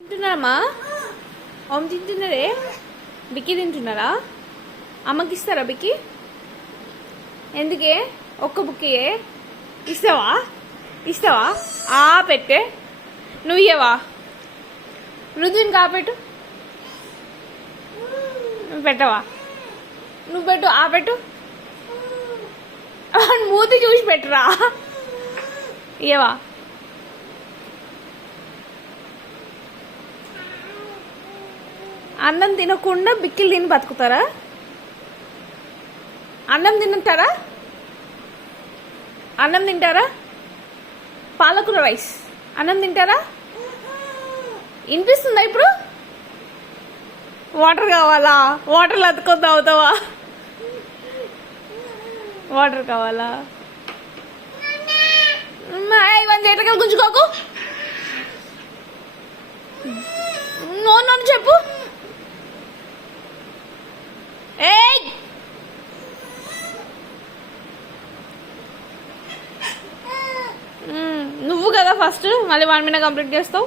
తింటున్నారమ్మా? ఓం తింటున్నారే? బిక్కి తింటున్నారా? అమ్మకి ఇస్తారా బిక్కి? ఎందుకే? ఒక్క బుక్కి ఇస్తావా? ఇస్తావా? పెట్టే నువ్వు ఇయ్యవా? రుద్విని కాపెట్టు. నువ్వు పెట్టవా? నువ్వు పెట్టు. పెట్టు. మూతి చూసి పెట్టురా. ఇయ్యవా? అన్నం తినకుండా బిక్కిలు తిని బతుకుతారా? అన్నం తింటారా? అన్నం తింటారా? పాలకూర రైస్ అన్నం తింటారా? వినిపిస్తుందా ఇప్పుడు? వాటర్ కావాలా? వాటర్లో అతుకొని తాగుతావా? వాటర్ కావాలా? ఇవన్నీ చేతగా గుంజుకోకు. నో చెప్పు. నువ్వు కదా ఫస్ట్, మళ్ళీ 1 minute కంప్లీట్ చేస్తావు.